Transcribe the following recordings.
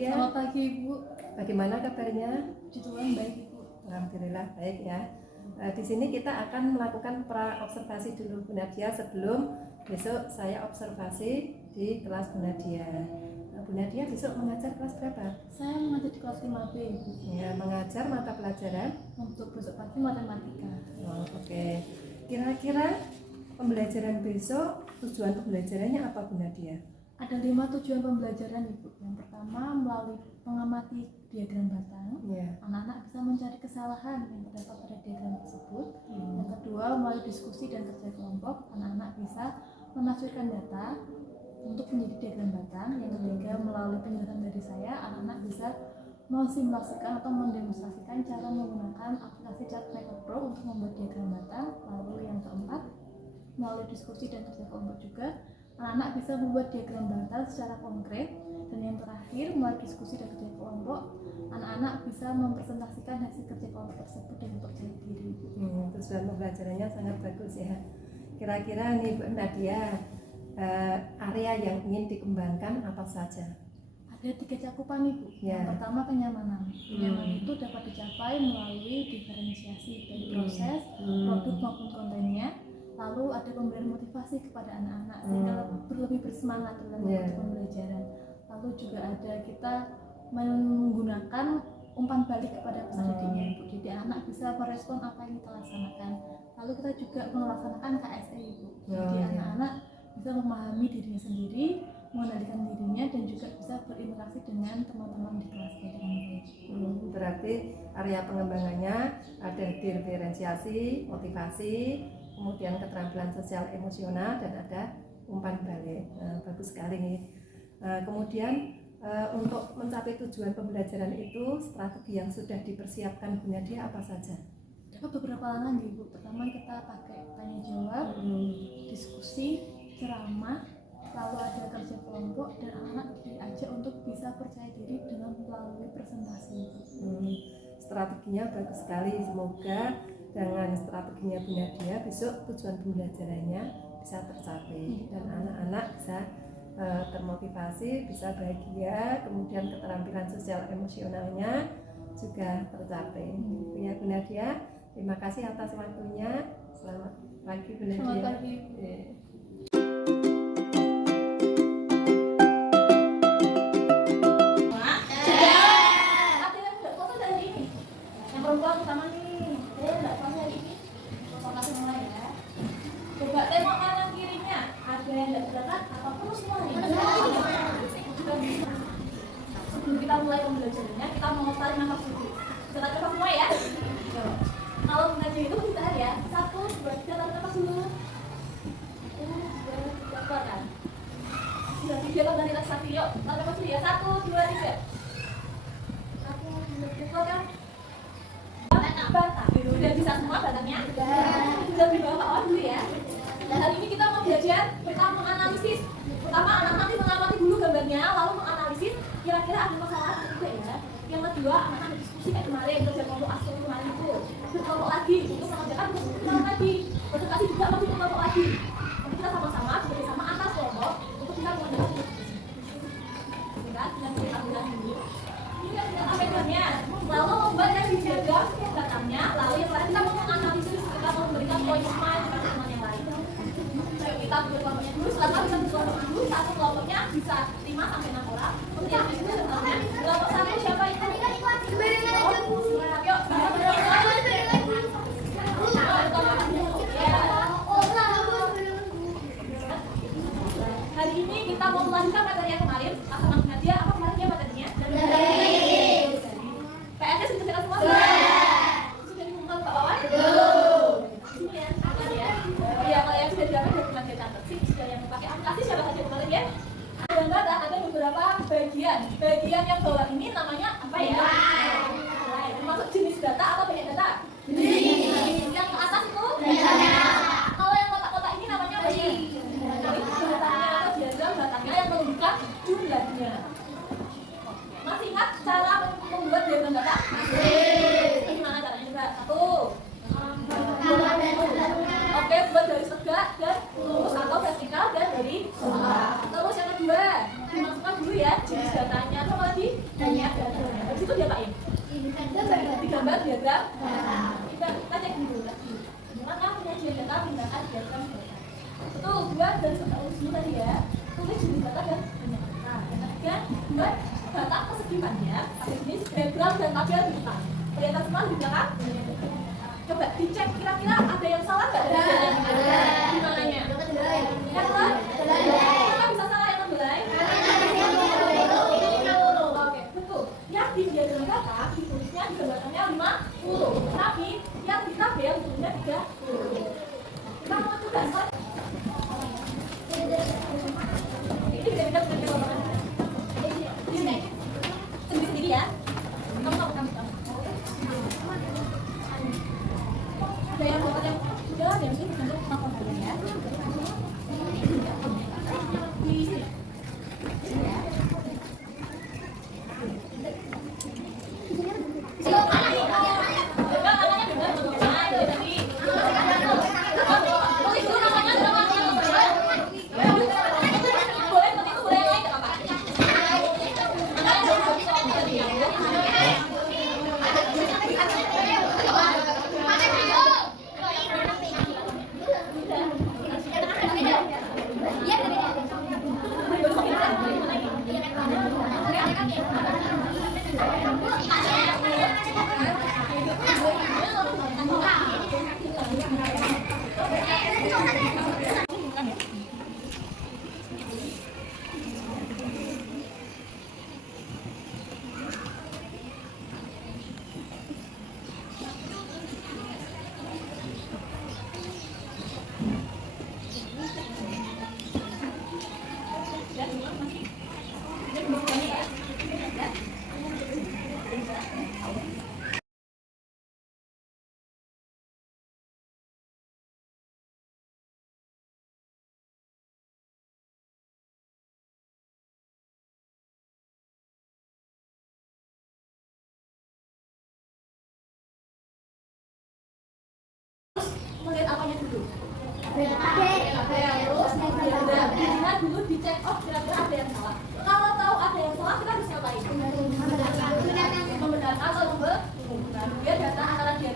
Nadia. Selamat pagi Ibu. Bagaimana kabarnya? Puji Tuhan baik Ibu. Alhamdulillah baik ya. Di sini kita akan melakukan pra-observasi dulu Bu Nadia sebelum besok saya observasi di kelas Bu Nadia. Bu Nadia besok mengajar kelas berapa? Saya mengajar di kelas 5B Ibu. Ya, mengajar mata pelajaran Untuk besok pagi matematika. Oh, oke. Kira-kira pembelajaran besok tujuan pembelajarannya apa Bu Nadia? Ada 5 tujuan pembelajaran Ibu. Yang pertama, melalui mengamati diagram batang, Ya. anak-anak bisa mencari kesalahan yang terdapat pada diagram tersebut. Yang kedua, melalui diskusi dan kerja kelompok, anak-anak bisa menafsirkan data untuk menjadi diagram batang. Yang ketiga, melalui penjelasan dari saya, anak-anak bisa mensimulasikan atau mendemonstrasikan cara menggunakan aplikasi Chartmaker Pro untuk membuat diagram batang. Lalu yang keempat, melalui diskusi dan kerja kelompok juga, anak-anak bisa membuat diagram batang secara konkret. Dan yang terakhir, melalui diskusi dan kerja kelompok, anak-anak bisa mempresentasikan hasil kerja kelompok tersebut dengan percaya diri. Tujuan pembelajarannya sangat bagus ya. Kira-kira nih Bu Nadia, area yang ingin dikembangkan apa saja? Ada 3 cakupan Ibu. Ya. Yang pertama, kenyamanan. Kenyamanan itu dapat dicapai melalui diferensiasi dari proses, produk maupun kontennya. Lalu ada pemberian motivasi kepada anak-anak sehingga lebih bersemangat dalam mengikuti pembelajaran. Lalu juga ada kita menggunakan umpan balik kepada peserta didiknya Ibu. Jadi anak bisa merespon apa yang kita laksanakan. Lalu kita juga melaksanakan KSE Ibu. Jadi anak-anak bisa memahami dirinya sendiri, mengendalikan dirinya, dan juga bisa berinteraksi dengan teman-teman di kelasnya dengan baik. Berarti area pengembangannya ada diferensiasi, motivasi, kemudian keterampilan sosial emosional, dan ada umpan balik. Bagus sekali nih. Kemudian untuk mencapai tujuan pembelajaran itu, strategi yang sudah dipersiapkan Bu Nadia apa saja? Dapat beberapa langkah Ibu. Pertama, kita pakai tanya jawab, diskusi, ceramah, lalu ada kerja kelompok, dan anak-anak diajak untuk bisa percaya diri dengan melalui presentasi. Strateginya bagus sekali. Semoga dengan strateginya Bu Nadia besok tujuan pembelajarannya bisa tercapai dan anak-anak bisa termotivasi, bisa bahagia, kemudian keterampilan sosial emosionalnya juga tercapai. Ya Bu Nadia, terima kasih atas waktunya. Selamat pagi Bu Nadia. Selamat pagi. Sebelum kita mulai pembelajarannya, kita mau tarik nafas dulu. Kita tarik nafas semua ya. Kalau mengajar itu kita ya, 1, 2, 3, tarik nafas dulu. 1, 2, 3, keluarkan. 2, 3, kembali lagi. Yuk, tarik nafas dulu ya. 1, 2, 3. 1, 2, 3, keluarkan. Batang. Sudah bisa semua batangnya? Sudah dibawa ke bawah dulu ya. Nah, hari ini kita mau belajar pertama menganalisis. Pertama, anak nanti mengamati dulu gambarnya, lalu menganalisis kira-kira ada masalah atau tidak ya. Yang kedua, anak-anak diskusi kayak kemarin, kerja kelompok asal kemarin itu. Berkelompok lagi, untuk mengerjakan kelompok lagi. Presentasi juga masih kelompok lagi. Nanti kita sama-sama bekerjasama atas kelompok untuk kita mengerjakan diskusi. Dengan kita ini. Ini kan kita gambarnya. Lalu membuat yang dijaga datangnya, lalu yang lain kita mau menganalisis, kita mau memberikan poin smile dengan teman yang lain. Kita buat kelompoknya dulu, setelah kita buat kelompok dulu, satu kelompoknya bisa 5 sampai 6 orang. Kemudian di sini kelompoknya kelompok satu siapa itu? Hari ini kita mau melanjutkan materi yang kemarin. Asal Nadia, apa kemarin dia materinya? PS-nya sudah kita semua? Sudah dikumpulkan Pak Wawan? Sini ya, aman ya. Iya, kalau yang sudah diambil dari Nadia catat sih, sudah yang pakai aplikasi siapa saja kemarin ya? Gambar ada beberapa bagian. Bagian yang bawah ini namanya apa ya? Termasuk jenis data atau banyak data? Yang ke atas itu? Kalau yang kotak-kotak ini namanya apa sih? Datanya atau diagram datanya yang menunjukkan jumlahnya. Masih ingat cara membuat diagram data? Gimana caranya coba? 1. Oke, buat garis tegak dan lurus atau vertikal dan dari bawah. Terus yang kedua, dimasukkan dulu ya jenis datanya. Apa lagi? sifatnya ada jenis diagram dan tabel rujukan. Kelihatan semua di belakang? Coba dicek kira-kira ada yang salah nggak? Ada. Di mananya? Yang salah? Kenapa bisa salah yang membelai? Oke, betul. Yang di diagram data ditulisnya di gambarannya 50, tapi yang di tabel ditulisnya 30. Kamu coba ini beda-beda sendiri ya. Kamu. Ada yang buat yang udah ada yang sih untuk makan ya. Di sini. Melihat apanya dulu? Terus dilihat dulu, dicek, oh kira-kira ada yang salah. Kalau tahu ada yang salah, kita bisa ngapain? Membenarkan atau membuktikan biar data antara dia.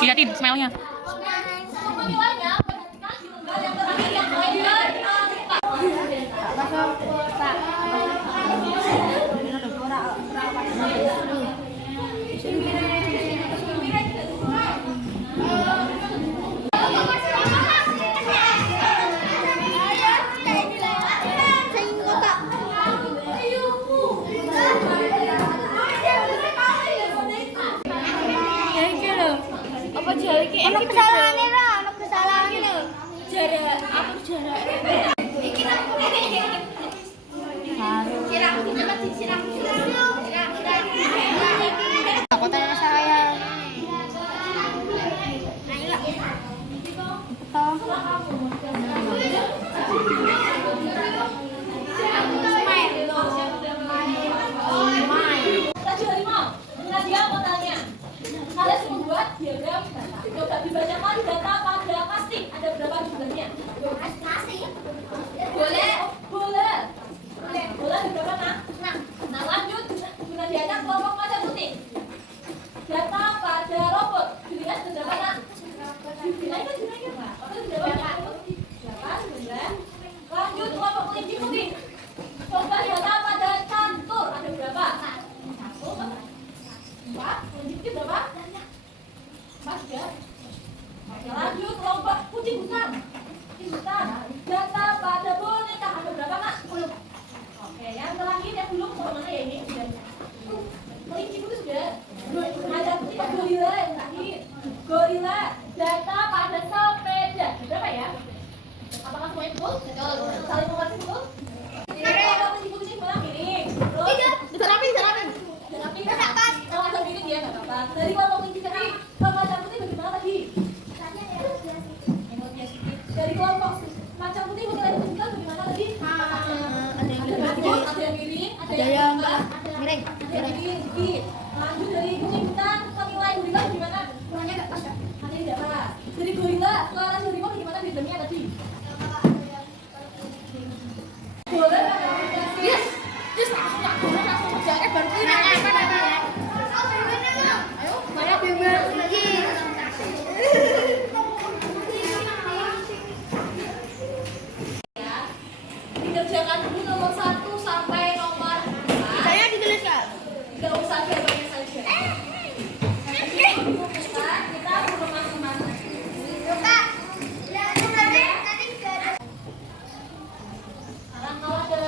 Lihatin smile-nya. Ono kesalahannya lah, ono kesalahannya lho. Jarak, aku jarak. Iki nang siram, kita disiram. Aku tanya saya. Raja Harimau, Nadia mau tanya. Kalian bertugas membuat diagram data. Coba dibacakan data pada pasti. Ada berapa jumlahnya? Pasti. Boleh. Boleh. Boleh ada berapa, Nak? Nah, lanjut. Guna diajak kelompok macan putih. Data pada robot. Dilihat ada berapa, Nak? Dilihat kan jumlahnya. Apa berapa? 8, 9. Lanjut kelompok kelinci putih. Coba data pada cantur. Ada berapa? 1, 4. Kelinci berapa? 4 ya. Lanjut kelompok kucing hutan. Kucing hutan. Data pada boneka ada berapa, Nak? 10. Oke, yang terakhir yang belum soal mana ya ini? Kelinci putih sudah. Ada putih pada gorila yang terakhir. Gorila. Data pada sepeda. Berapa ya? Apakah semuanya betul? Betul. Saling mengerti betul? Kalau kelinci putih sebelah miring. Terus Bisa rapi. tapi kalau macam ini dia nggak apa-apa. Dari kelompok kelinci tadi, kalau macam putih bagaimana tadi? Dari kelompok macam putih mengenai kelinci bagaimana tadi? Ada yang miring, ada yang miring. ada yang miring. Sedikit. Lanjut dari kucing hutan ke nilai gorila gimana? Kurangnya enggak pas. Ada yang dapat. Dari gorila ke harimau gimana bedanya tadi? Boleh? Yes. Langsung kerjaannya baru ini. Ayo, banyak bebas lagi. Dikerjakan dulu nomor 1 sampai nomor 4. Saya dituliskan. Gak usah jawabannya saja. Kita belum masing-masing. Sekarang kalau ada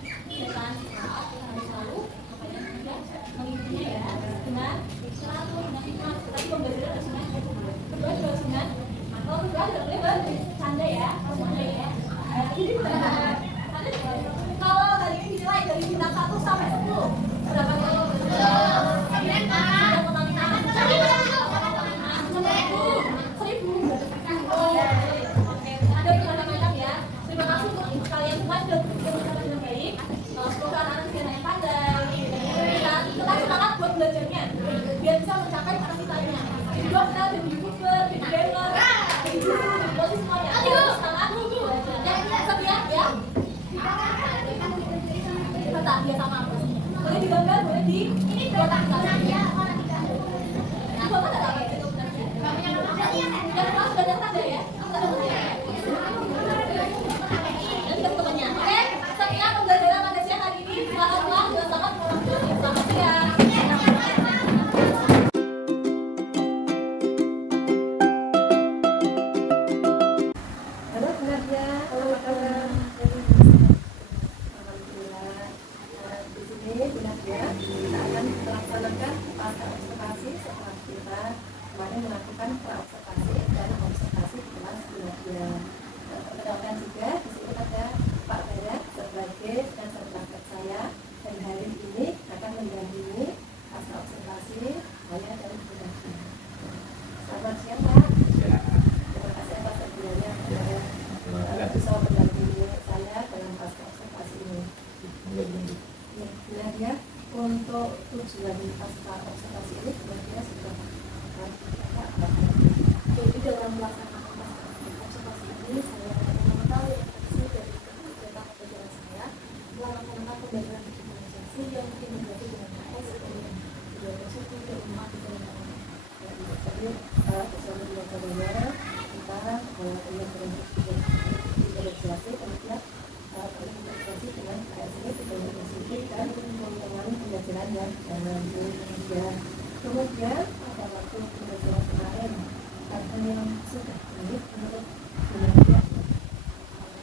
kegiatan harus selalu makanya juga mengikutinya ya dengan selalu dengan tadi pembelajaran harus dengan kedua juga harus dengan kalau kedua tidak boleh bercanda ya semuanya ya. Ini kalau hari ini dinilai dari bintang 1 sampai 10 berapa kalau ada berbagai macam ya. Terima kasih untuk kalian semua sudah berusaha dengan baik. Semoga anak-anak bisa yang pandai. Kita semangat buat belajarnya biar bisa mencapai cita-citanya. Jadi dokter, jadi youtuber, jadi gamer, jadi guru, jadi polisi semuanya. Semangat belajar. Setia ya. Kata dia sama aku. Boleh digambar, boleh di ini kotak ya. Nah, bapak ada apa? Jangan lupa sudah ada ya. Oke, sekian pembelajaran pada siang hari ini. Selamat pulang dan selamat pulang. Selamat siang. Halo Nadia, apa kabar? Alhamdulillah. Di sini Bu Nadia kita akan melaksanakan observasi setelah kita kemarin melakukan praobservasi dan observasi di kelas Bu Nadia. Perkenalkan juga di sini ada Pak Barat sebagai konservator saya dan hari ini akan mendampingi hasil observasi saya dan Bu Nadia. Selamat siang Pak. Terima kasih atas perhatiannya kepada bisa mendampingi saya dalam fase observasi ini. Ya, untuk tujuan pasca observasi ini kira-kira sudah apa? Jadi dalam melaksanakan observasi ini saya mengetahui esensi dari kegiatan pembelajaran saya melaksanakan pembelajaran digitalisasi yang integrasi dengan AS dan university dan rumah di dalam Jadi bersama dengan saudara kita pembelajaran digitalisasi kemudian integrasi dengan ASN university dan dengan pembelajaran yang kemudian pada waktu pembelajaran kemarin ada yang sudah baik menurut Bunadia.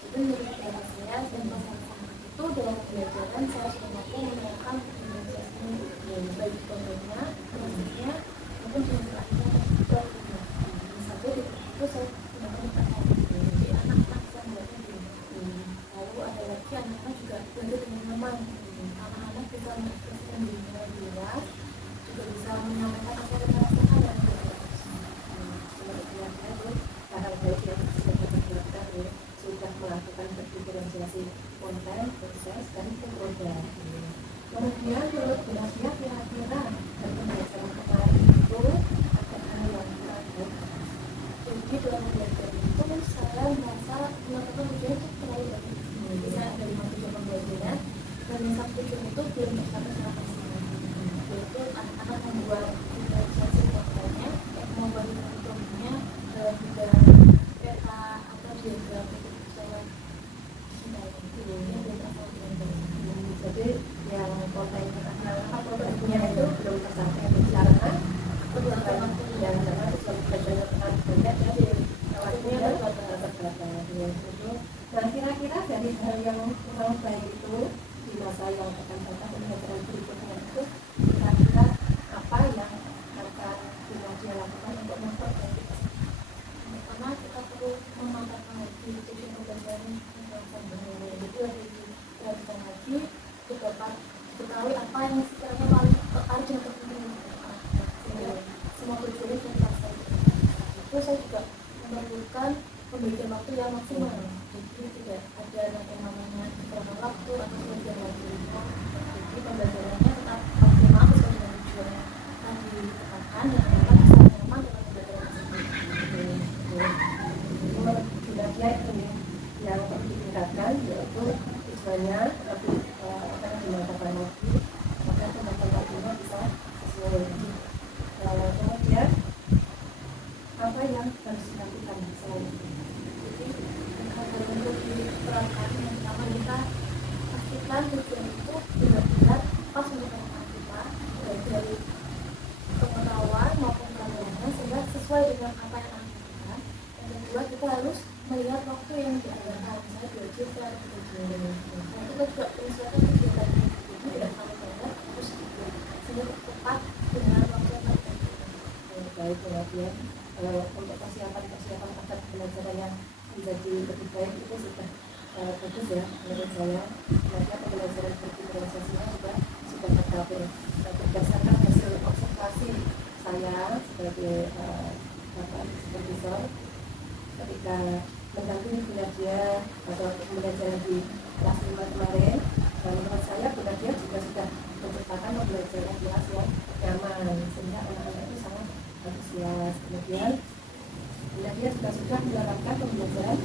itu menurut cara saya dan masalah itu dalam pembelajaran saya sudah mampu menerapkan digitalisasi yang baik contohnya prosesnya maupun penjelasannya juga satu itu saya gunakan jadi anak-anak bisa melihatnya lalu ada lagi anak-anak juga belajar dengan nyaman anak-anak bisa mengekspresikan dirinya lebih luas juga bisa menyampaikan apa yang mereka rasakan dan Menurut Bunadia itu hal baik yang sudah dilakukan sudah melakukan digitalisasi konten, proses, dan produk. Kemudian menurut Bunadia kira-kira pembelajaran kemarin itu dia lakukan untuk memperbaiki kesehatan? Pertama kita perlu memantapkan lagi tujuan pembelajaran yang sebenarnya itu ada dilakukan lagi untuk dapat diketahui apa yang sekiranya paling tertarik dan terpenting untuk anak sehingga semua tujuannya bisa tercapai. Itu saya juga memerlukan pemberian waktu yang maksimal, jadi tidak ada yang namanya kekurangan waktu atau kelebihan waktu. Jadi pembelajarannya tetap maksimal sesuai dengan tujuan yang ditetapkan dan anak bisa nyaman dengan pembelajaran tersebut. Menurut dia itu yang perlu ditingkatkan yaitu tujuannya lebih dimantapkan lagi agar teman-teman lainnya bisa sesuai. Kemudian apa yang harus dilakukan selain itu? Jadi hal untuk diterapkan yang pertama kita pastikan tujuan itu benar-benar pas untuk anak kita, baik dari pengetahuan maupun pelajarannya sehingga sesuai dengan apa yang anak kita. Yang kedua kita harus melihat waktu yang diadakan, misalnya 2 jam atau 3 jam. Nah kita juga menyesuaikan kegiatannya, jadi tidak terlalu banyak, terus sehingga tepat dengan waktu yang kita. Baik, kemudian untuk persiapan agar pembelajaran yang menjadi lebih baik itu sudah bagus ya menurut saya. Kemudian pembelajaran berkolaborasinya juga sudah tercapai berdasarkan hasil observasi saya sebagai bapak supervisor ketika mendampingi Bu Nadia atau pembelajaran di kelas 5 kemarin. Menurut saya Bu Nadia juga sudah menciptakan pembelajaran kelas yang nyaman sehingga anak-anak itu sangat antusias. Kemudian Bu Nadia juga sudah menerapkan pembelajaran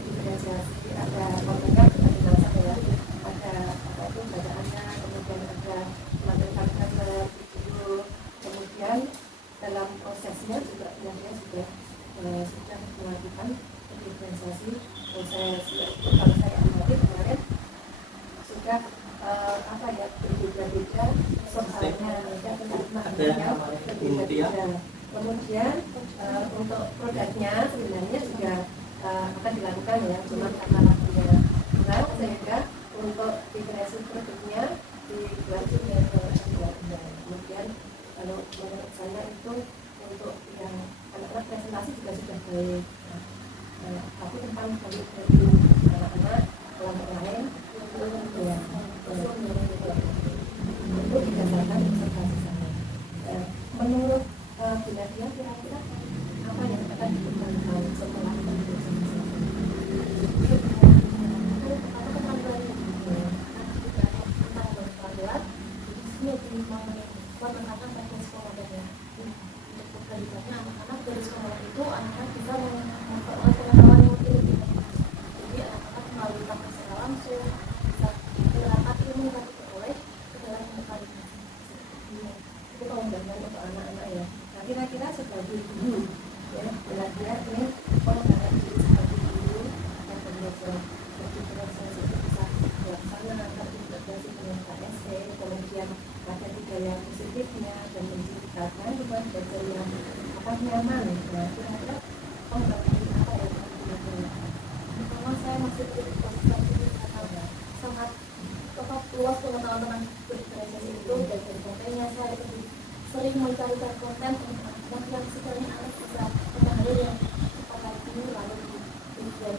diferensiasi, ada komentar, ada dinamika ya, ada apa itu bacaannya, kemudian ada materi kalimat video, kemudian dalam prosesnya juga Bu Nadia sudah melakukan diferensiasi proses yaitu kalau saya amati kemarin sudah apa ya berbeda-beda soalnya berbeda-beda. Kemudian untuk produknya sebenarnya juga akan dilakukan ya, cuma karena waktunya kurang sehingga untuk diferensiasi produknya dibuat ya kemudian kalau menurut saya itu untuk yang anak-anak presentasi juga sudah baik. Tapi tentang balik dari anak-anak kelompok lain itu ya itu didasarkan observasi saya. Menurut Bu Nadia kira-kira apa yang akan dikembangkan setelah pembelajaran? Anak-anak dari sekolah itu anak-anak bisa memperoleh pengetahuan yang lebih jadi anak-anak melalui praktek secara langsung bisa menerapkan ilmu yang diperoleh ke dalam kehidupan. Itu pengembangan untuk anak-anak ya. Nah kira-kira sebagai guru ya, kira-kira ini pengembangan diri sebagai guru yang belajar berdiferensiasi itu bisa dilaksanakan terintegrasi dengan KSC, kemudian ada budaya positifnya dan menciptakan lingkungan belajar yang nyaman. Nah kira-kira pengembangan apa yang dilakukan? Pertama saya masih berpikir positif karena sangat luas pengetahuan tentang diferensiasi itu dan dari kontennya saya lebih sering mencarikan konten tentang anak yang sekiranya anak bisa memahami yang cepat lagi lalu kemudian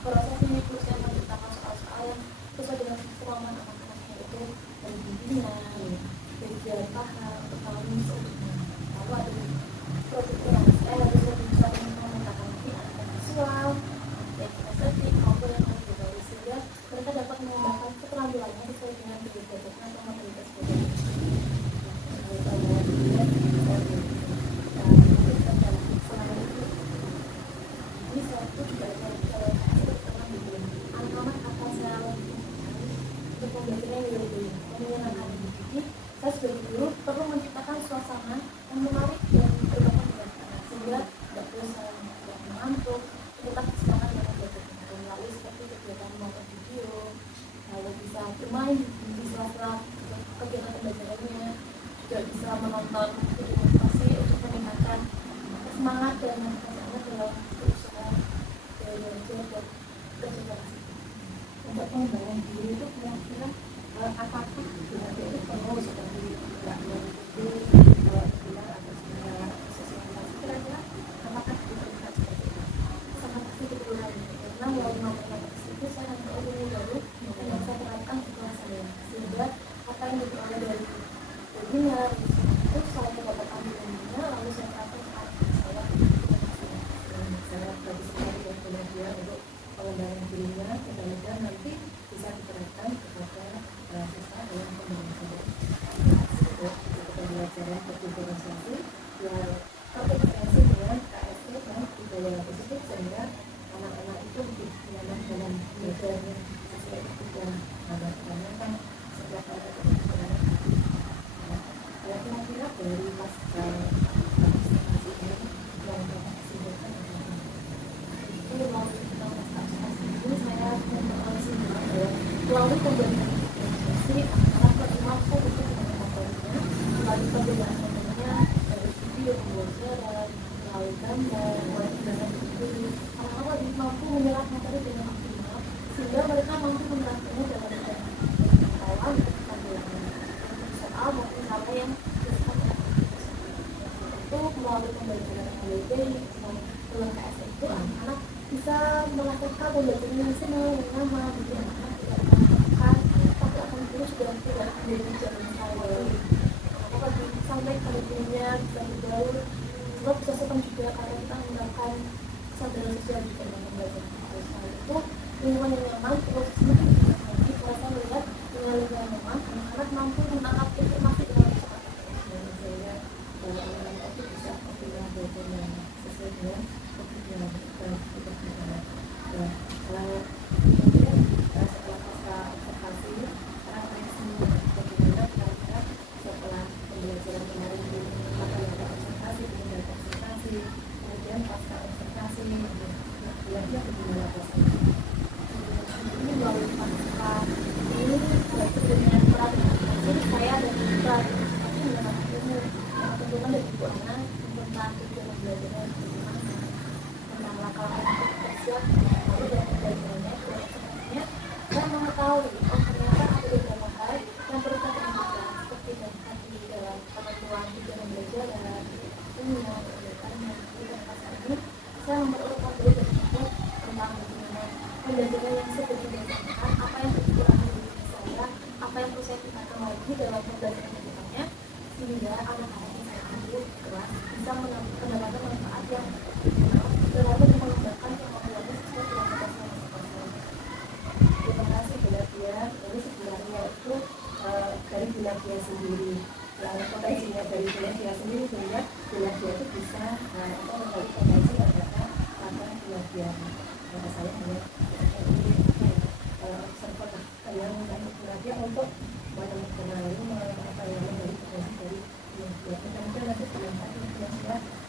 proses ini terus yang menciptakan soal-soal yang sesuai dengan kemampuan anak-anaknya itu dari bimbingan, kajian paham, pengetahuan selanjutnya. Lalu ada produknya saya harus lebih bisa memetakan anak visual, baik estetik maupun yang visual sehingga mereka dapat mengembangkan keterampilannya sesuai dengan kebutuhan atau materi tersebut. Ini satu juga saya anak-anak akan saya untuk pembelajaran yang lebih menyenangkan. Jadi saya sebagai guru perlu menciptakan suasana yang menarik dan berkaitan dengan anak sehingga tidak perlu saya mengantuk, tetap semangat dalam belajar melalui seperti kegiatan menonton video, lalu bisa bermain di sela-sela kegiatan pembelajarannya, juga bisa menonton motivasi untuk meningkatkan semangat dan anak-anak dalam berusaha belajar dan kerja keras. Untuk pengembangan diri itu kira-kira apakah itu perlu seperti tidak mengikuti bilang atau secara sosial mudah-mudahan nanti bisa diterapkan kepada siswa dalam pembelajaran berdifferensiasi yang terintegrasi dengan KSE dan budaya tersebut sehingga anak-anak itu lebih nyaman dalam belajar sesuai kebutuhan anak karena kan setiap anak itu berbeda. Kira-kira dari pasca partisipasi ini yang dapat disampaikan itu melalui partisipasi ini saya memperkenalkan bahwa melalui pembelajaran anak-anak lebih mampu untuk mengetahuinya melalui pembelajaran contohnya dari video pembelajaran melalui gambar, melalui penjelasan buku. Anak-anak lebih mampu menyerap materi dengan optimal sehingga mereka mampu menerapkannya dalam pengetahuan dan pembelajaran soal maupun hal yang bersifat itu melalui pembelajaran MBB dengan KSE itu anak-anak bisa melakukan pembelajaran yang senang dan nyaman jadi anak-anak tidak melakukan tapi akan guru sudah tidak menjadi jalan saya anak-anak lagi sampai pada gurunya bisa bergaul sebab bisa sopan juga karena kita menggunakan kesadaran sosial juga dalam pembelajaran itu lingkungan yang nyaman terus semakin lagi merasa melihat dengan lingkungan yang nyaman anak-anak mampu menangkap informasi dengan cepat dan sehingga anak-anak itu bisa optimal belajar yang sesuai dengan kebutuhan dan kebutuhan. Dan kemudian setelah pasca observasi refleksi bagaimana kira-kira setelah pembelajaran kemarin di observasi kemudian observasi kemudian pasca observasi kira-kira bagaimana pasca ini melalui pasca ini dengan peran saya dan juga tapi mendapatkan ilmu yang tentukan dari ibu anak tentang tujuan pembelajaran bagaimana tentang langkah-langkah untuk bersiap lalu dalam pembelajarannya saya mengetahui ternyata ada beberapa hal yang perlu kita perhatikan seperti tadi dalam penentuan tujuan pembelajaran ilmunya kegiatan dan juga pasca ini saya memperlukan dulu tersebut tentang bagaimana pembelajaran yang seperti dilakukan apa yang kekurangan dari saya apa yang perlu saya tingkatkan lagi dalam pembelajaran berikutnya sehingga anak-anak yang saya ambil kelas bisa mendapatkan manfaat yang dalam mengembangkan kemampuannya sesuai dengan kapasitas masing-masing. Terima kasih Bu Nadia. Ini sebenarnya itu dari Bu Nadia sendiri yang potensinya dari Bu Nadia sendiri sehingga Bu Nadia itu bisa membagi potensi pada Bu Nadia. Saya hanya observer yang Bu Nadia untuk mengenali dari potensi dari Bu Nadia. Mudah-mudahan nanti bermanfaat.